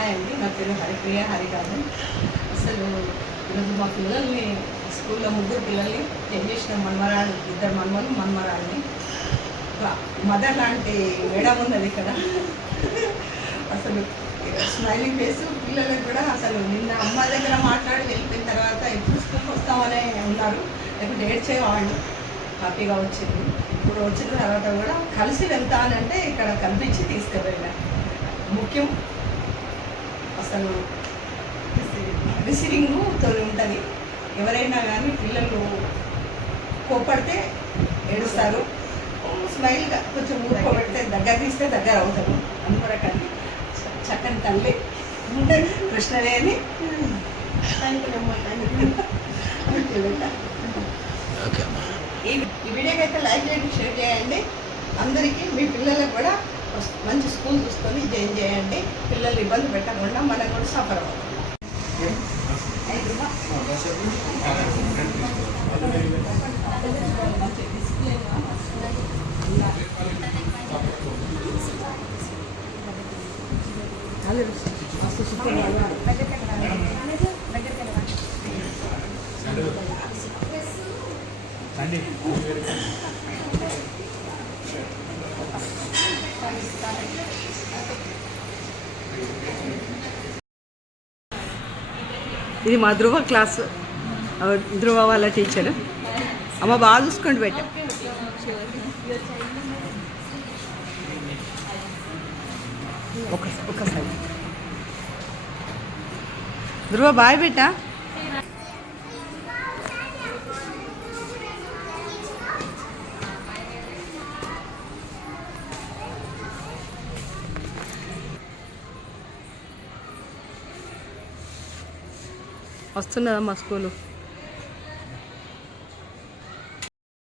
Hi అండి, నా పేరు హరిప్రియ హరిగారు. అసలు ఈరోజు మా పిల్లల్ని స్కూల్లో 3 పిల్లల్ని చేసిన మన్మరాలు, 2 మన్మలు మన్మరాల్ని. మదర్ లాంటి మేడం ఉన్నది ఇక్కడ. అసలు స్మైలింగ్ ఫేస్ పిల్లలకు కూడా అసలు నిన్న అమ్మ దగ్గర మాట్లాడి వెళ్ళిపోయిన తర్వాత ఎప్పుడు స్కూల్కి వస్తామనే ఉన్నారు, లేకపోతే ఏడ్చేవాళ్ళు. హ్యాపీగా వచ్చింది. ఇప్పుడు వచ్చిన తర్వాత కూడా కలిసి వెళ్తానంటే ఇక్కడ కనిపించి తీసుకువెళ్ళాను. ముఖ్యం అసలు రిసీవింగ్తో ఉంటుంది. ఎవరైనా కానీ పిల్లలు కోపడితే ఏడుస్తారు, స్మైల్గా కొంచెం ఊరుకోబెడితే దగ్గర తీస్తే దగ్గర అవుతారు. అందువరకండి చక్కని తల్లి కృష్ణవేణి. ఈ వీడియోకి అయితే లైక్ చేయండి, షేర్ చేయండి. అందరికీ మీ పిల్లలకు కూడా మంచి స్కూల్ చూసుకొని జాయిన్ చేయండి. పిల్లలు ఇబ్బంది పెట్టకుండా మనం కూడా సఫర్ అవుతాం. ఇది మా ధ్రువ క్లాసు, ధ్రువ వాళ్ళ టీచరు. అమ్మ బాగా చూసుకోండి బేట. ఒకసారి ధ్రువ బాయ్ బేట. వస్తున్నదమ్మా స్కూలు.